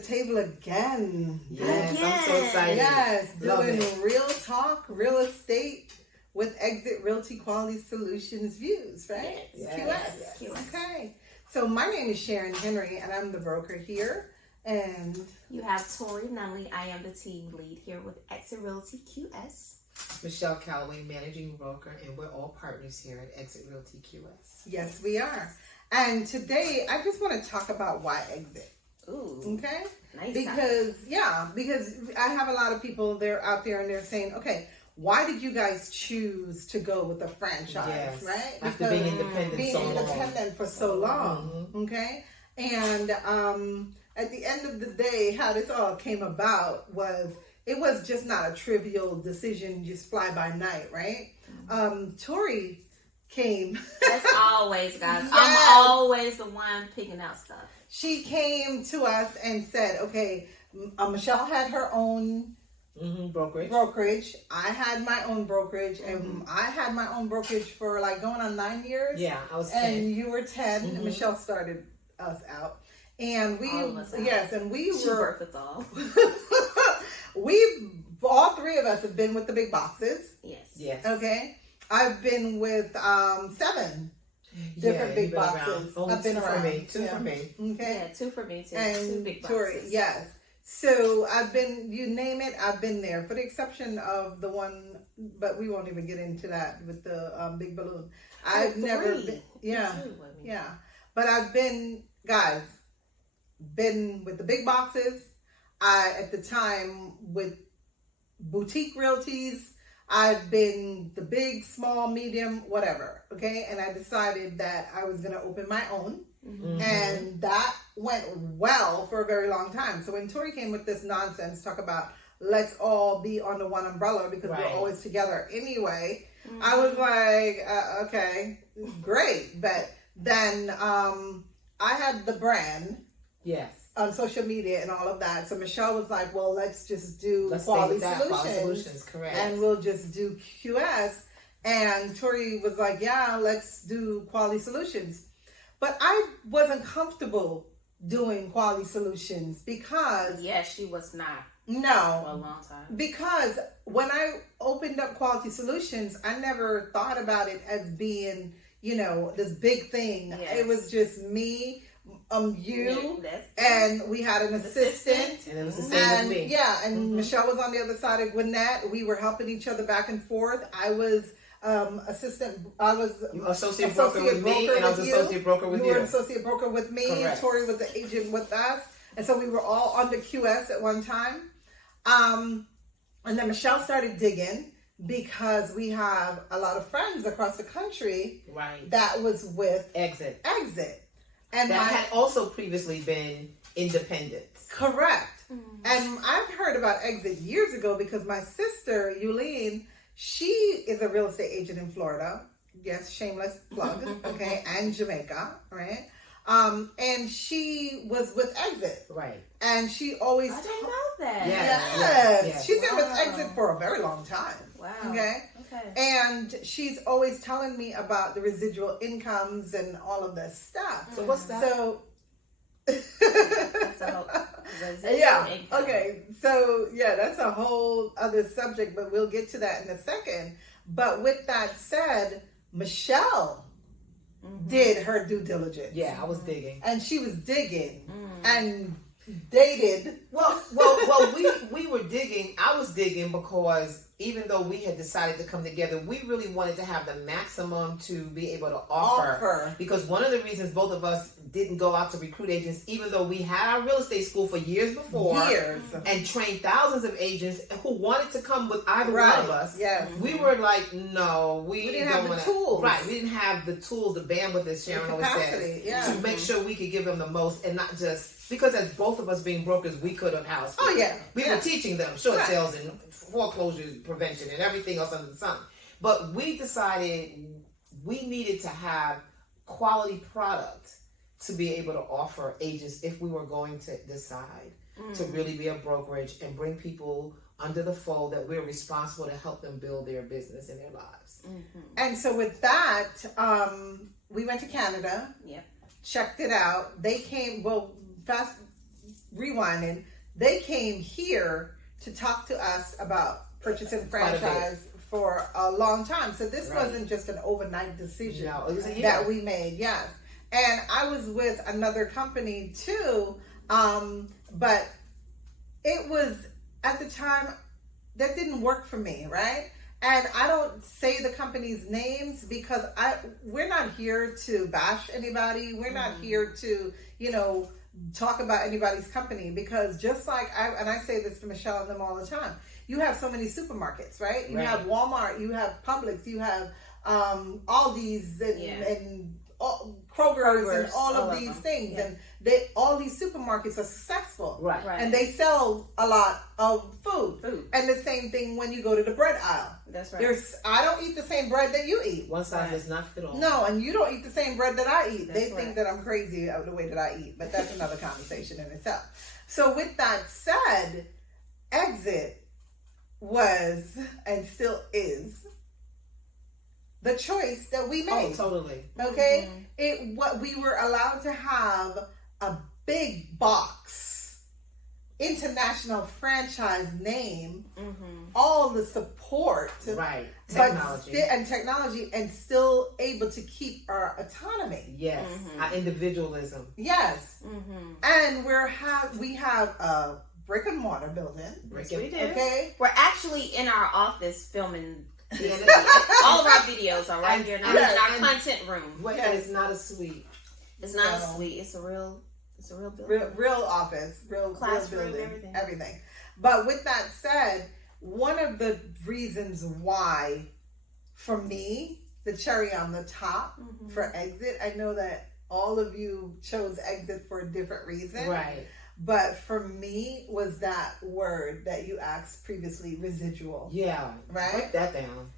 table again. Yes, I'm so excited. Yes, Love doing it. real talk, real estate with Exit Realty Quality Solutions Views, right? Yes. QS. Yes. Okay. So my name is Sharon Henry, and I'm the broker here. And You have Tori Nunley. I am the team lead here with Exit Realty QS. Michelle Calloway, managing broker, and we're all partners here at Exit Realty QS. yes, we are. And today I just want to talk about why exit. Ooh, Okay? nice. Because I have a lot of people they're out there and they're saying, okay, why did you guys choose to go with a franchise, Yes. right? After being independent being so long. independent for so long, okay? And at the end of the day, how this all came about was it was just not a trivial decision, just fly by night, right? Tori came. That's always, guys. Yes. I'm always the one picking out stuff. She came to us and said, okay, Michelle had her own brokerage. I had my own brokerage, and I had my own brokerage for like going on 9 years. Yeah, I was 10. And you were 10. And Michelle started us out. And we, All of us out. yes, and we She were, worked with all. all three of us have been with the big boxes. Yes. Yes. Okay. I've been with 7 different big you've been boxes. around. Only I've been two around. for me. Two Yeah. for me. Okay. Yeah, 2 for me too. And 2 big Tori, boxes. yes. So I've been, you name it, I've been there, for the exception of the one, but we won't even get into that with the big balloon. I've never been, yeah, yeah. But I've been, guys, been with the big boxes. At the time, with boutique realties, I've been the big, small, medium, whatever. Okay. And I decided that I was going to open my own. And that went well for a very long time. So when Tori came with this nonsense, talk about let's all be under one umbrella because we're always together anyway, I was like, okay, great. But then I had the brand on social media and all of that. So Michelle was like, well, let's just do quality solutions. Correct. And we'll just do QS. And Tori was like, yeah, let's do quality solutions. But I wasn't comfortable doing quality solutions because... Yes, she was not. No. For a long time. Because when I opened up quality solutions, I never thought about it as being, this big thing. Yes. It was just me, you, Yes. and we had an assistant. And it was the same with me. Yeah, and Michelle was on the other side of Gwinnett. We were helping each other back and forth. I was assistant. I was associate broker with me, and I was associate broker with you. You were an associate broker with me. Correct. Tori was the agent with us, and so we were all under QS at one time. And then Michelle started digging because we have a lot of friends across the country that was with Exit, and that had also previously been independent. Correct. And I've heard about Exit years ago because my sister Yulene, she is a real estate agent in Florida. Yes, shameless plug. Okay, and Jamaica, right? And she was with Exit, Right? and she always. I didn't know that. Yes. She's been with Wow. Exit for a very long time. Wow. Okay. And she's always telling me about the residual incomes and all of this stuff. So what's that? So. That's a whole residual income. Okay. So that's a whole other subject, but we'll get to that in a second. But with that said, Michelle did her due diligence. Yeah, I was digging, and she was digging and dated. Well, we were digging. I was digging because even though we had decided to come together, we really wanted to have the maximum to be able to offer. Because one of the reasons both of us didn't go out to recruit agents, even though we had our real estate school for years before, and trained thousands of agents who wanted to come with either one of us. Yes. We were like, no, we didn't have the tools. Right, we didn't have the tools, the bandwidth, as Sharon always says, to make sure we could give them the most, and not just because as both of us being brokers, we could have housed people. We were teaching them short sales and foreclosure prevention and everything else under the sun. But we decided we needed to have quality product to be able to offer agents if we were going to decide to really be a brokerage and bring people under the fold that we're responsible to help them build their business and their lives. And so with that, we went to Canada, checked it out. They came, rewinding, they came here to talk to us about purchasing franchise for a long time. So this wasn't just an overnight decision that we made. Yes. And I was with another company too. But it was at the time that didn't work for me. Right. And I don't say the company's names because we're not here to bash anybody. We're not here to, talk about anybody's company, because just like I say this to Michelle and them all the time, you have so many supermarkets, right? You have Walmart, you have Publix, you have Aldi's and Kroger's and all of these things. And all these supermarkets are successful. Right. And they sell a lot of food. And the same thing when you go to the bread aisle. That's right. I don't eat the same bread that you eat. One size does not fit all. No, and you don't eat the same bread that I eat. They think that I'm crazy of the way that I eat, but that's another conversation in itself. So with that said, Exit was and still is the choice that we made. Oh, totally. Okay? What we were allowed to have a big box, international franchise name, all the support, technology, and still able to keep our autonomy. Yes, our individualism. Yes, and we have a brick and mortar building. Yes, we do. Okay, we're actually in our office filming. All of our videos are right here now in our content room. And it's not a suite. It's not a suite. It's a real building. Real office, real classroom, building, everything. But with that said, one of the reasons why, for me, the cherry on the top for Exit, I know that all of you chose Exit for a different reason. Right. But for me, was that word that you asked previously, residual. Yeah. Right? Put that down.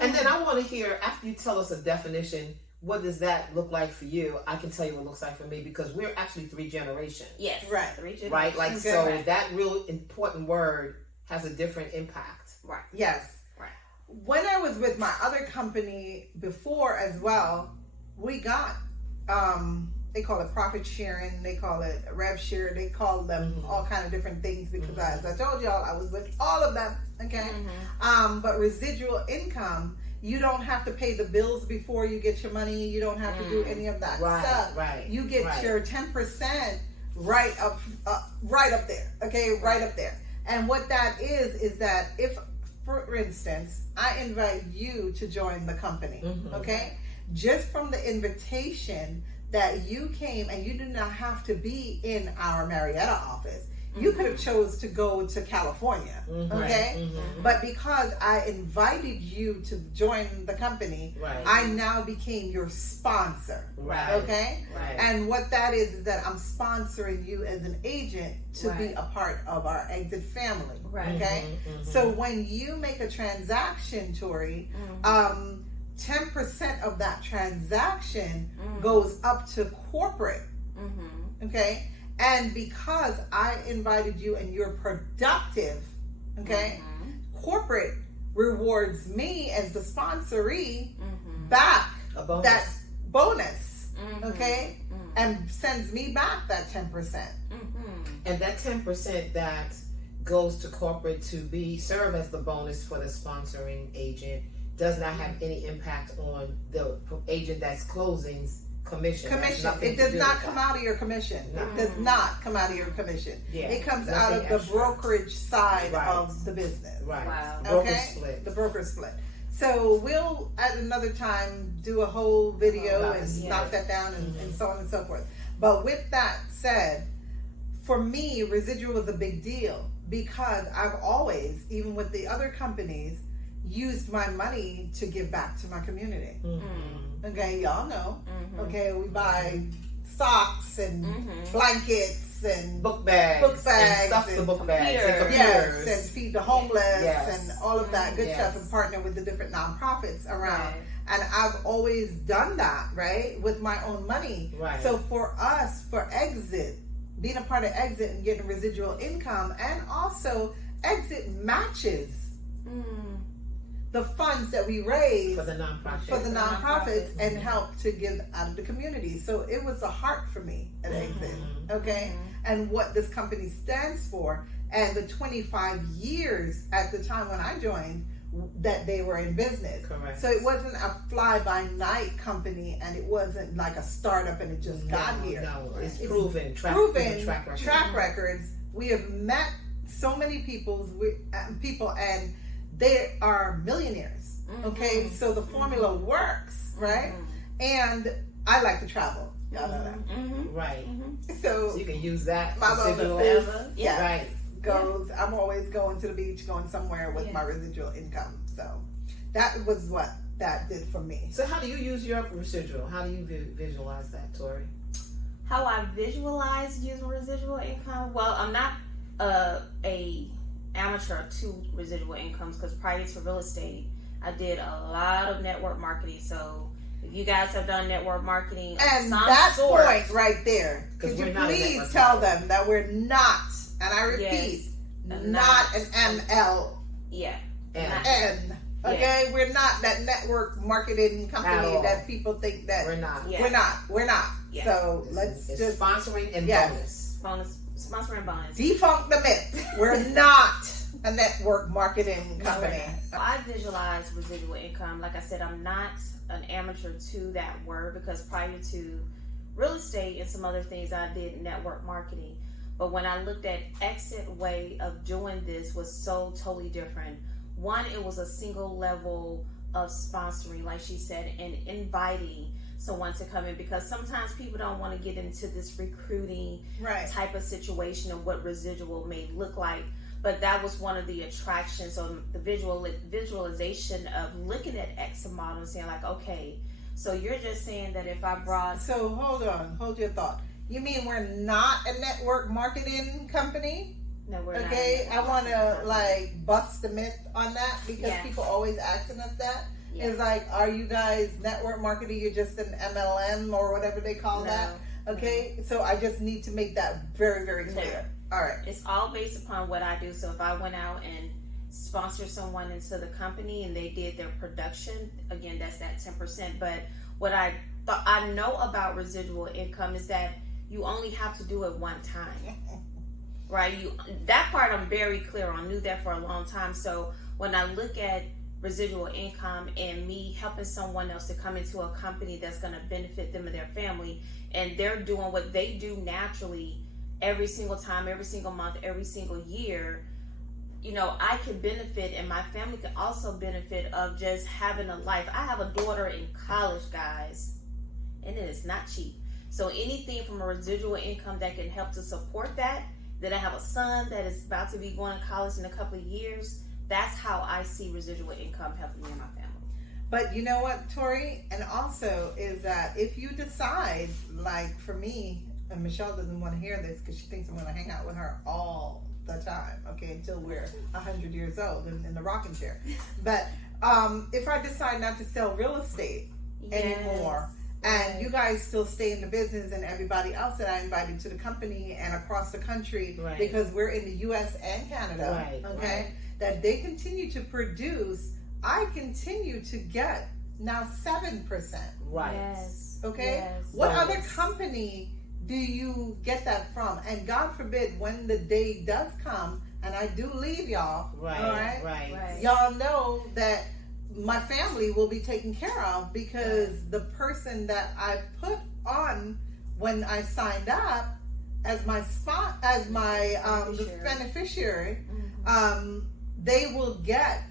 And then I want to hear, after you tell us a definition, what does that look like for you? I can tell you what it looks like for me, because we're actually 3 generations. Yes. Right. 3 generations. Right? Like, so that real important word has a different impact. Right. Yes. Right. When I was with my other company before as well, we got, they call it profit sharing, they call it rev share, they call them all kind of different things, because as I told y'all, I was with all of them, okay? But residual income, you don't have to pay the bills before you get your money, you don't have to do any of that stuff. Right. You get your 10% right up there, okay? Right up there. And what that is that if, for instance, I invite you to join the company, okay? Just from the invitation that you came, and you did not have to be in our Marietta office. You could have chose to go to California, okay? But because I invited you to join the company, I now became your sponsor, okay? And what that is that I'm sponsoring you as an agent to be a part of our Exit family, okay? So when you make a transaction, Tori, 10% of that transaction goes up to corporate, okay? And because I invited you and you're productive, okay, corporate rewards me as the sponsoree back that bonus, okay, and sends me back that 10%. And that 10% that goes to corporate to serve as the bonus for the sponsoring agent does not have any impact on the agent that's closing's commission. It does not come out of your commission. It does not come out of your commission. It comes out of the brokerage side of the business. Right. Wow. Okay? The broker split. So we'll at another time do a whole video and knock that down and so on and so forth. But with that said, for me, residual is a big deal, because I've always, even with the other companies, used my money to give back to my community. Okay, y'all know. Okay, we buy socks and blankets and book bags and stuff the book bags and computers. And feed the homeless and all of that good stuff, and partner with the different nonprofits around. And I've always done that, right, with my own money. So for us, for Exit, being a part of Exit and getting residual income, and also Exit matches the funds that we raised for the nonprofits and help to give out of the community. So it was a heart for me at Exit, okay? And what this company stands for, and the 25 years at the time when I joined that they were in business. Correct. So it wasn't a fly-by-night company, and it wasn't like a startup and it just got here. No, it's proven track records. We have met so many people, and they are millionaires. Okay, so the formula works, right? And I like to travel. Y'all know that, right? So you can use that. My Residual. Yeah, right. Goes. I'm always going to the beach, going somewhere with my residual income. So that was what that did for me. So how do you use your residual? How do you visualize that, Tori? How I visualize using residual income? Well, I'm not a amateur to residual incomes, because prior to real estate, I did a lot of network marketing. So if you guys have done network marketing, and that point right there, could you please tell them that we're not, and I repeat, not an ML. Yeah. N. Okay, we're not that network marketing company that people think that we're not. Yeah. We're not. Yeah. So it's just sponsoring and bonus. Sponsoring bonus. Defunk the myth. We're not a network marketing company. I visualize residual income. Like I said, I'm not an amateur to that word, because prior to real estate and some other things, I did network marketing. But when I looked at Exit way of doing this was so totally different. One, it was a single level of sponsoring, like she said, and inviting someone to come in, because sometimes people don't want to get into this recruiting type of situation of what residual may look like. But that was one of the attractions, or the visualization of looking at Exit model and saying like, okay, so you're just saying that if I brought... So hold your thought. You mean we're not a network marketing company? No, we're not. Okay, I want to like bust the myth on that, because people always asking us that. Yeah. It's like, are you guys network marketing? You're just an MLM or whatever they call that. Okay, so I just need to make that very, very clear. All right. It's all based upon what I do. So if I went out and sponsored someone into the company and they did their production, again, that's that 10%. But what I know about residual income is that you only have to do it one time. Right? That part I'm very clear on. I knew that for a long time. So when I look at residual income and me helping someone else to come into a company that's going to benefit them and their family, and they're doing what they do naturally every single time, every single month, every single year, you know, I can benefit, and my family can also benefit of just having a life. I have a daughter in college, guys, and it is not cheap. So anything from a residual income that can help to support that. Then I have a son that is about to be going to college in a couple of years. That's how I see residual income helping me and my family. But you know what, Tori? And also is that if you decide, like for me, and Michelle doesn't want to hear this because she thinks I'm going to hang out with her all the time, okay, until we're 100 years old in the rocking chair. But if I decide not to sell real estate anymore, and you guys still stay in the business, and everybody else that I invited to the company and across the country, because we're in the U.S. and Canada, that they continue to produce, I continue to get now 7%. Right. Yes. Okay? Yes. What other company do you get that from? And God forbid, when the day does come, and I do leave y'all, all right? Y'all know that my family will be taken care of, because the person that I put on when I signed up as my beneficiary, they will get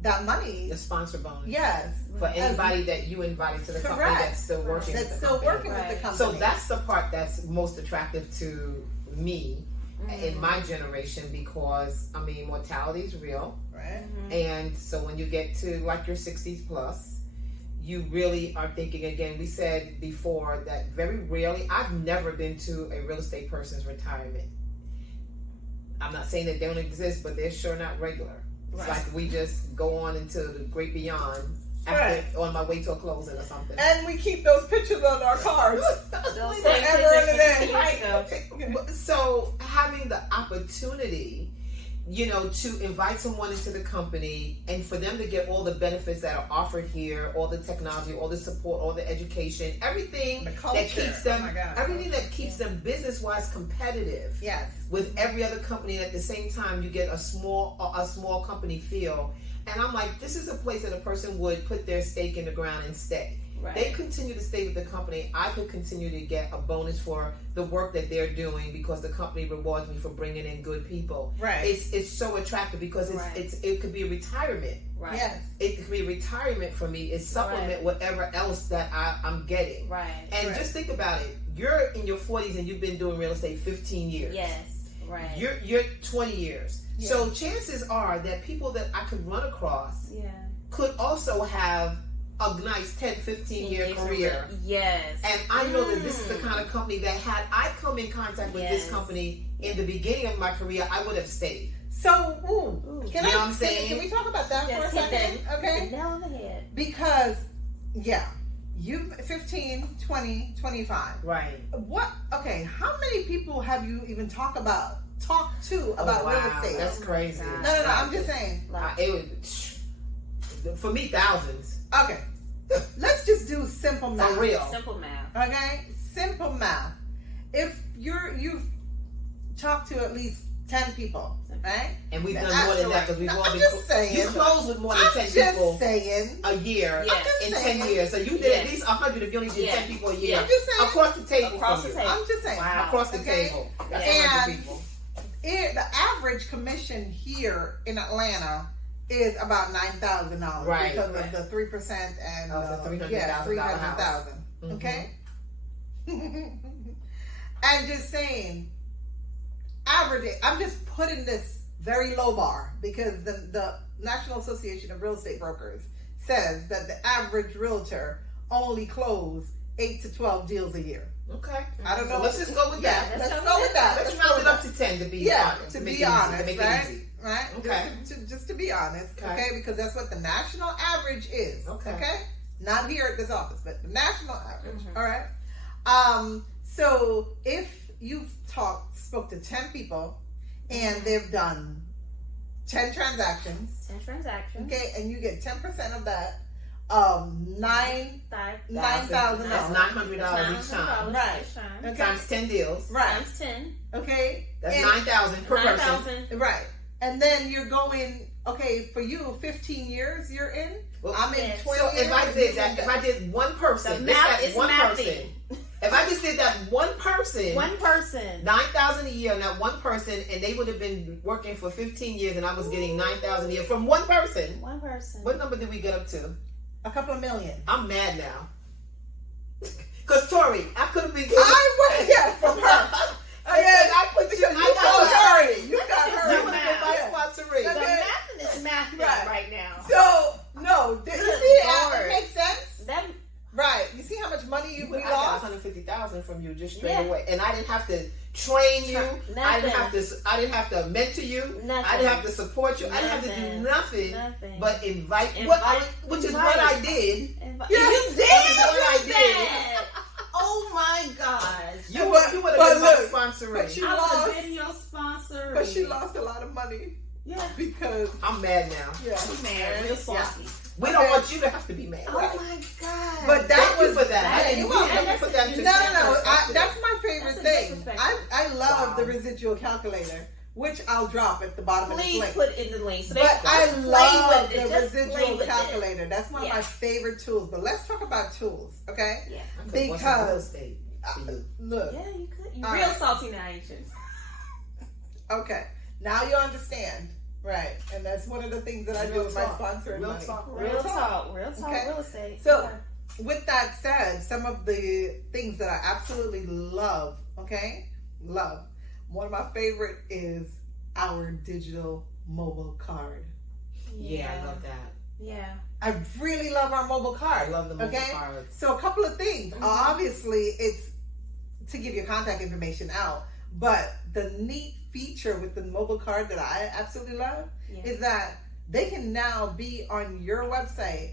that money, the sponsor bonus. Yes, for anybody that you invited to the company that's still working. That's still working with the company. So that's the part that's most attractive to me in my generation, because I mean, mortality is real. And so when you get to like your 60s plus, you really are thinking again. We said before that very rarely, I've never been to a real estate person's retirement. I'm not saying that they don't exist, but they're sure not regular. It's like we just go on into the great beyond after on my way to a closing or something. And we keep those pictures on our cards forever and a day. So having the opportunity, to invite someone into the company and for them to get all the benefits that are offered here, all the technology, all the support, all the education, everything that keeps them, everything that keeps them business-wise competitive. Yes. With every other company, and at the same time, you get a small company feel. And I'm like, this is a place that a person would put their stake in the ground and stay. Right. They continue to stay with the company. I could continue to get a bonus for the work that they're doing because the company rewards me for bringing in good people. Right. It's so attractive because it could be a retirement. Right. Yes. It could be a retirement for me. It's supplement whatever else that I'm getting. Right. And just think about it. You're in your 40s and you've been doing real estate 15 years. Yes. Right. You're 20 years. Yeah. So chances are that people that I could run across could also have a nice 10, 15-year career. Yes. And I know that this is the kind of company that had I come in contact with this company in the beginning of my career, I would have stayed. So, you know what I'm saying? Can we talk about that for a second? Okay. Nail on the head. Because, you 15, 20, 25. Right. How many people have you even talked to about real estate? That's crazy. No, I'm just saying. It would, for me, thousands. Okay. Let's just do simple math. For real. Simple math. Okay? Simple math. If you've talked to at least 10 people, right? And we've done more than that because we've all been. Just saying. You close with more than 10 people a year in 10 years. So you did at least 100 if you only did 10 people a year. I'm just saying. Across the table. I'm just saying. Wow. Across the table. That's 100 people. The average commission here in Atlanta is about $9,000 because of the 3% and the $300,000. Okay, and just saying, average. I'm just putting this very low bar because the National Association of Real Estate Brokers says that the average realtor only closes 8 to 12 deals a year. Okay. I don't know. So let's just go with that. Let's go with that. Let's round it up to 10 to be honest. To be honest, to make right? it easy. Right? Okay. Just to be honest, okay? Because that's what the national average is. Okay? Not here at this office, but the national average. Mm-hmm. All right? So if you've spoke to 10 people and they've done 10 transactions. 10 transactions. Okay, and you get 10% of that, $9,000. That's $900 each time. Right. Okay. Times 10 deals. Right. Times 10. Okay. That's $9,000 per person. Right. And then you're going, for you, 15 years you're in? Well, I'm in 20 so years. If I did one person, person. If I just did that one person, $9,000 a year on that one person, and they would have been working for 15 years, and I was getting $9,000 a year from one person. One person. What number did we get up to? A couple of million. I'm mad now. Cause Tori, I could have been. From her. I put you. I got her. You got her. You would have been my sponsoree. The math is math right now. So no, you see it makes sense. Right. You see how much money we lost? I got $150,000 from you just straight away, and I didn't have to train you. I didn't have to mentor you. I didn't have to support you. I didn't have to do nothing but invite. Which is what I did. You did. What I did. Oh my gosh! You would have been my sponsor. I would have been your sponsor. But she lost a lot of money. Yeah. Because I'm mad now. Yeah. I'm mad. Real saucy. We don't want you to have to be mad. Oh my god! But that was for that. No. That's my favorite thing. I love the residual calculator, which I'll drop at the bottom of the link. Please put in the link. So but I love the Just residual calculator. That's one of my favorite tools. But let's talk about tools, okay? Yeah. Because look. Yeah, you could. You're real salty now, ain't you? Okay. Now you understand. Right. And that's one of the things that I do with my sponsor and money. Real talk. Real estate. So, with that said, some of the things that I absolutely love, one of my favorite is our digital mobile card. Yeah, I love that. Yeah. I really love our mobile card. I love the mobile cards. So a couple of things. Obviously, it's to give your contact information out, but the neat feature with the mobile card that I absolutely love is that they can now be on your website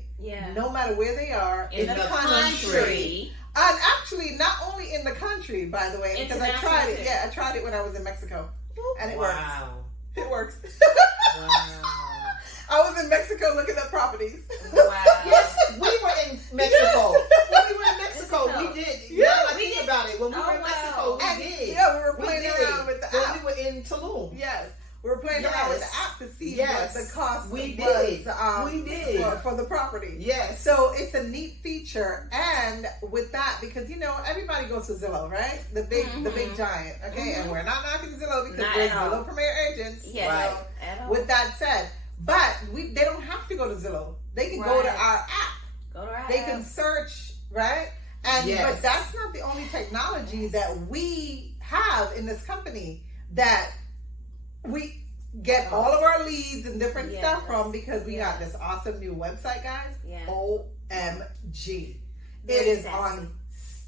no matter where they are in the country. And actually, not only in the country, by the way, because I tried it. Yeah, I tried it when I was in Mexico, and it works. It works. Wow. I was in Mexico looking at properties. Wow. Yes, we were in Mexico. When we were in Mexico, we did. Yeah, now I think about it. When we were in Mexico, we and, did. Yeah, we were playing around with the app. When we were in Tulum. Yes. We were playing around with the app to see what the cost we was. did. For the property. Yes. So it's a neat feature, and with that, because everybody goes to Zillow, right? The big giant. Okay, and we're not knocking Zillow because we're Zillow Premier agents. Yeah, right. With that said, but they don't have to go to Zillow. They can go to our app. Go to our They app. can search, right? And but that's not the only technology that we have in this company that we get all of our leads and different stuff from, because we got this awesome new website, guys. Yeah. OMG. It is on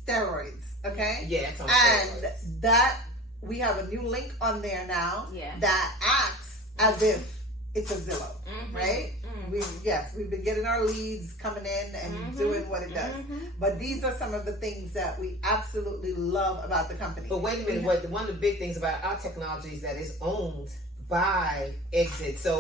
steroids, okay? Yeah, it's on steroids. And that, we have a new link on there now that acts as if it's a Zillow, right? We've been getting our leads coming in and doing what it does. But these are some of the things that we absolutely love about the company. But wait a minute, one of the big things about our technology is that it's owned by Exit. So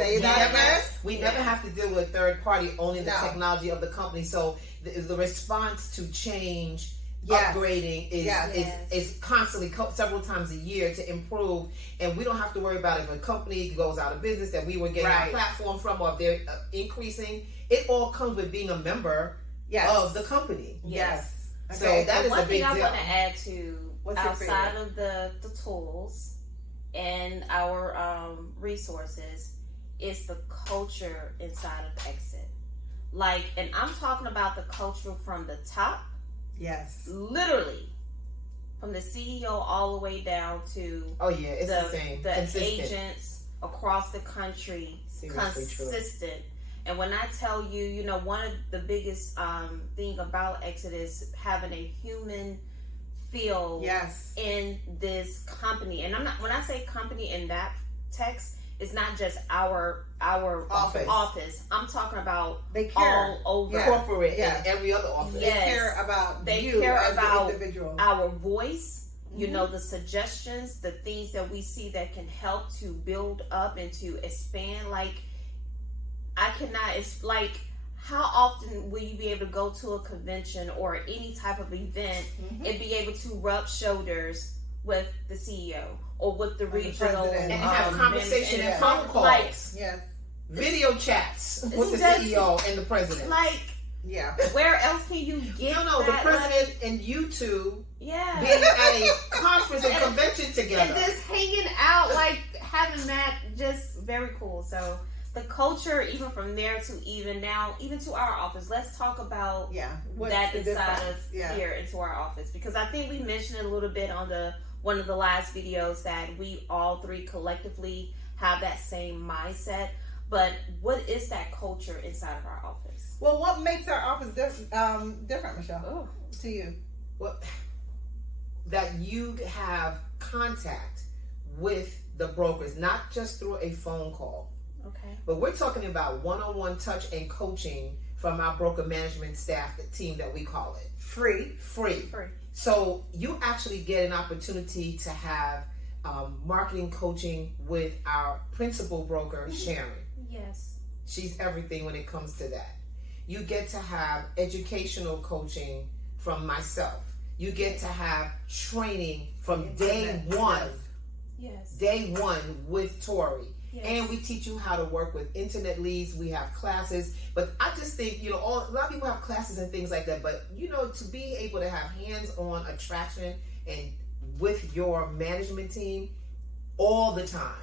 we never have to deal with a third party owning the technology of the company. So the response to change, upgrading is constantly several times a year to improve, and we don't have to worry about if a company goes out of business that we were getting our platform from, or if they're increasing. It all comes with being a member of the company. Yes. So that is a big deal. One thing I want to add to, outside of the tools and our resources, is the culture inside of Exit. Like, and I'm talking about the culture from the top. Yes. Literally. From the CEO all the way down to the agents across the country. Seriously consistent. True. And when I tell you, one of the biggest thing about Exit is having a human feel in this company. And when I say company in that text, it's not just our office. I'm talking about they care all over corporate and every other office. They care about the individual. Our voice, the suggestions, the things that we see that can help to build up and to expand. Like, it's like, how often will you be able to go to a convention or any type of event and be able to rub shoulders with the CEO or with the regional and have conversation and phone calls, video chats with the CEO and the president? Like, where else can you get the president and you two being at a conference and convention together and just hanging out, like having that, just very cool. So the culture, even from there to even to our office. Let's talk about that inside of here into our office, because I think we mentioned it a little bit on one of the last videos that we all three collectively have that same mindset. But what is that culture inside of our office? Well, what makes our office different, Michelle? To you? Well, that you have contact with the brokers, not just through a phone call. Okay. But we're talking about one-on-one touch and coaching from our broker management staff, the team that we call it. Free. So you actually get an opportunity to have marketing coaching with our principal broker, Sharon. Yes. She's everything when it comes to that. You get to have educational coaching from myself. You get to have training from day one. Yes. Day one with Tori. Yes. And we teach you how to work with internet leads. We have classes, but I just think, a lot of people have classes and things like that, but to be able to have hands-on attraction and with your management team all the time.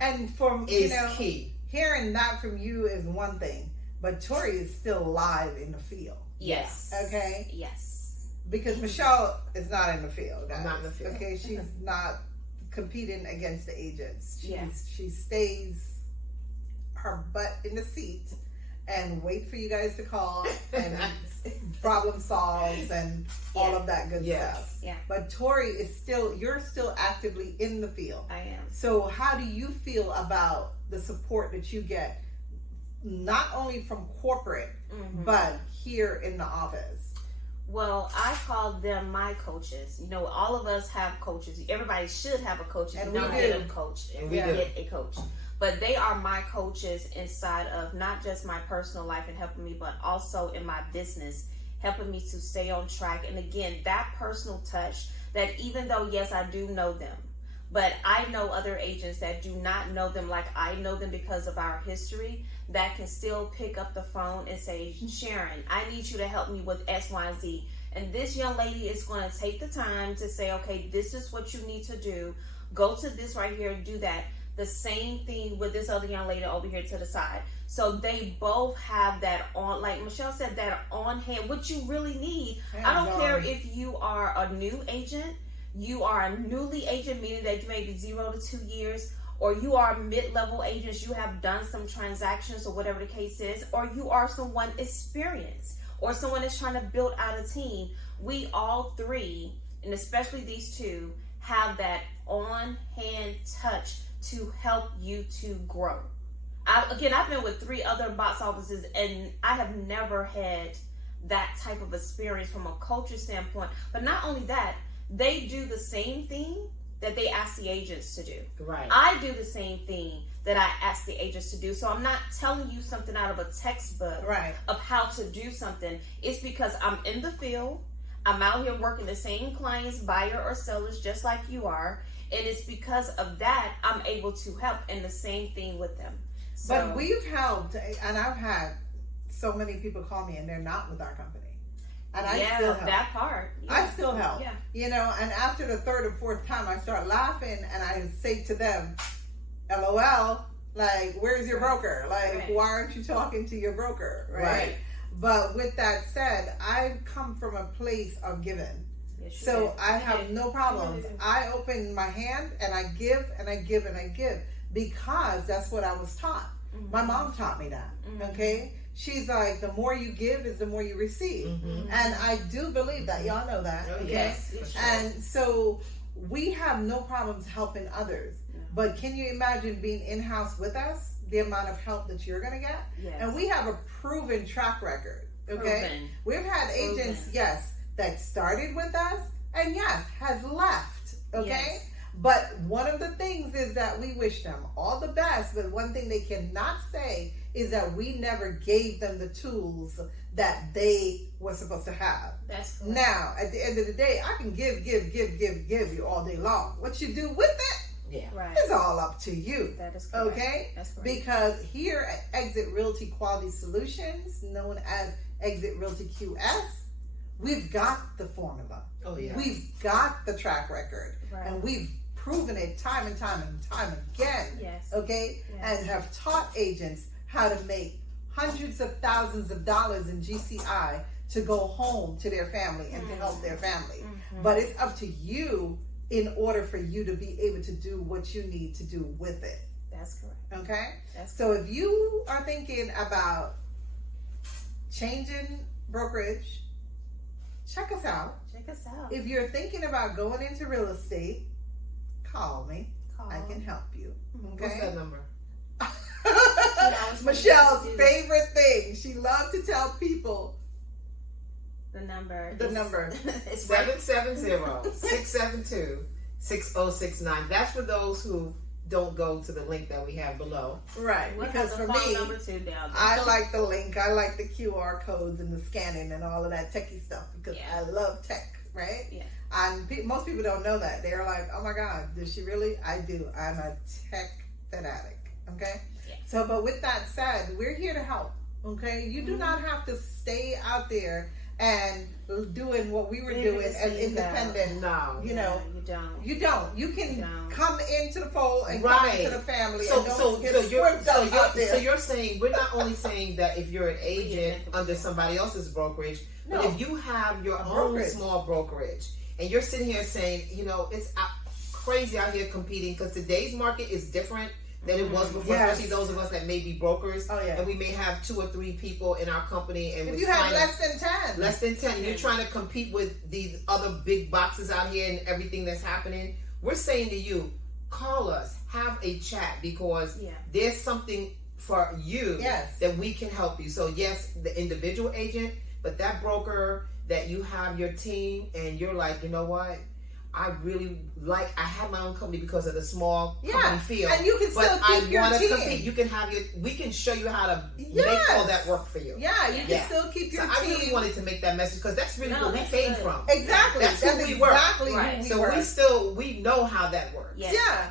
And from, is key. Hearing that from you is one thing, but Tori is still live in the field. Yes. Okay? Yes. Because Michelle is not in the field, guys. I'm not in the field. Okay? She's not competing against the agents. She stays her butt in the seat and wait for you guys to call and problem solves and all of that good stuff. Yeah. But Tori you're still actively in the field. I am. So how do you feel about the support that you get, not only from corporate, but here in the office? Well, I call them my coaches. You know, all of us have coaches. Everybody should have a coach. If And you don't we get do. a coach, And we get a coach. But they are my coaches inside of not just my personal life and helping me, but also in my business, helping me to stay on track. And again, that personal touch, that even though, yes, I do know them, but I know other agents that do not know them like I know them because of our history, that can still pick up the phone and say, Sharon, I need you to help me with X, Y, and Z. And this young lady is going to take the time to say, okay, this is what you need to do. Go to this right here and do that. The same thing with this other young lady over here to the side. So they both have that on, like Michelle said, that on hand, what you really need. I don't care if you are a new agent, you are a newly agent, meaning that you may be 0 to 2 years, or you are mid-level agents, you have done some transactions or whatever the case is, or you are someone experienced, or someone that's trying to build out a team. We all three, and especially these two, have that on-hand touch to help you to grow. I've been with 3 other box offices, and I have never had that type of experience from a culture standpoint. But not only that, they do the same thing that they ask the agents to do. Right. I do the same thing that I ask the agents to do. So I'm not telling you something out of a textbook of how to do something. It's because I'm in the field. I'm out here working the same clients, buyer or sellers, just like you are. And it's because of that I'm able to help, and the same thing with them. So, but we've helped, and I've had so many people call me and they're not with our company. And I still help. That part. Yeah. I still help. Yeah. You know, and after the 3rd or 4th time I start laughing and I say to them, LOL, like, where's your broker? Like, why aren't you talking to your broker? Right? But with that said, I come from a place of giving. Yes, so I have no problems. I open my hand and I give and I give and I give because that's what I was taught. Mm-hmm. My mom taught me that. Mm-hmm. Okay? She's like, the more you give is the more you receive. Mm-hmm. And I do believe that. Y'all know that. Oh, okay? Yes. And so we have no problems helping others. Yeah. But can you imagine being in-house with us? The amount of help that you're going to get? Yes. And we have a proven track record. Okay? We've had agents, yes, that started with us and yes, has left. Okay? Yes. But one of the things is that we wish them all the best. But one thing they cannot say is that we never gave them the tools that they were supposed to have. That's correct. Now, at the end of the day, I can give you all day long. What you do with it, it's all up to you. That is correct. Okay? That's correct. Because here at Exit Realty Quality Solutions, known as Exit Realty QS, we've got the formula. Oh, yeah. We've got the track record. Right. And we've proven it time and time again. Yes. Okay? Yes. And have taught agents how to make hundreds of thousands of dollars in GCI to go home to their family and to help their family. Mm-hmm. But it's up to you in order for you to be able to do what you need to do with it. That's correct. Okay? That's so correct. If you are thinking about changing brokerage, check us out. Check us out. If you're thinking about going into real estate, call me. I can help you. Okay? What's that number? Michelle's favorite thing. She loved to tell people the number. It's 770-672-6069. That's for those who don't go to the link that we have below. Right. Because for me, I like the link. I like the QR codes and the scanning and all of that techie stuff because I love tech. Right? Yeah. And most people don't know that. They're like, oh my God, does she really? I do. I'm a tech fanatic. Okay? Yeah. So, but with that said, we're here to help. Okay? You do not have to stay out there and doing what we were doing as independent. No. You know, you don't. You can come into the fold and come into the family. So you're saying, we're not only saying that if you're an agent under somebody else's brokerage, but if you have your own small brokerage and you're sitting here saying, you know, it's crazy out here competing because today's market is different than it was before, especially those of us that may be brokers. Oh, yeah. And we may have 2 or 3 people in our company. And if you have less than 10, you're trying to compete with these other big boxes out here and everything that's happening. We're saying to you, call us, have a chat because there's something for you that we can help you. So yes, the individual agent, but that broker, that you have your team and you're like, you know what? I have my own company because of the small company feel. And you can still keep your team. Compete. You can have we can show you how to make all that work for you. Yeah, you can still keep your team. I really wanted to make that message because that's really what we came from. Exactly. That's who we were. Exactly who we were. So we know how that works. Yes. Yeah.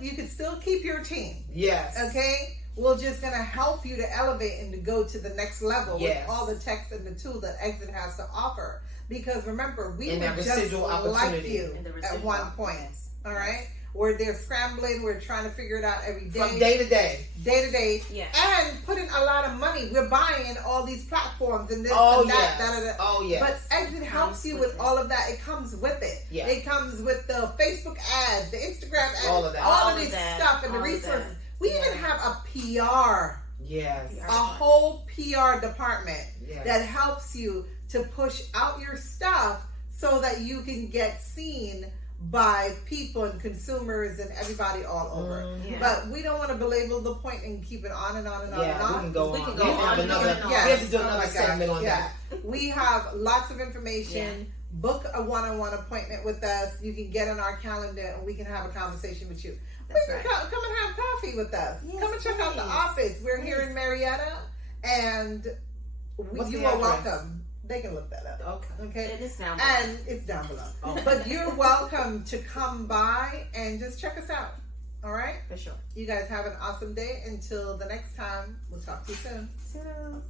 You can still keep your team. Yes. Okay? We're just going to help you to elevate and to go to the next level with all the techs and the tools that Exit has to offer. Because remember, we were just like you at one point. All right? Where they're scrambling, we're trying to figure it out every day. From day to day. Day to day. Yeah. And putting a lot of money. We're buying all these platforms and this and that. Oh, yes. But Exit helps you with all of that. It comes with it. Yeah. It comes with the Facebook ads, the Instagram ads, all of that. All of this stuff and the resources. We even have a PR. Yes. A whole PR department that helps you to push out your stuff so that you can get seen by people and consumers and everybody all over. But we don't want to belabor the point and keep it on and on and on and on. We can go on. We have to do another segment on that. We have lots of information. Book a one-on-one appointment with us. You can get on our calendar and we can have a conversation with you. Come and have coffee with us. Come and check out the office. We're here in Marietta, and you are welcome. They can look that up. Okay. It is down below. And it's down below. But you're welcome to come by and just check us out. All right? For sure. You guys have an awesome day. Until the next time, we'll talk to you soon. Toodles.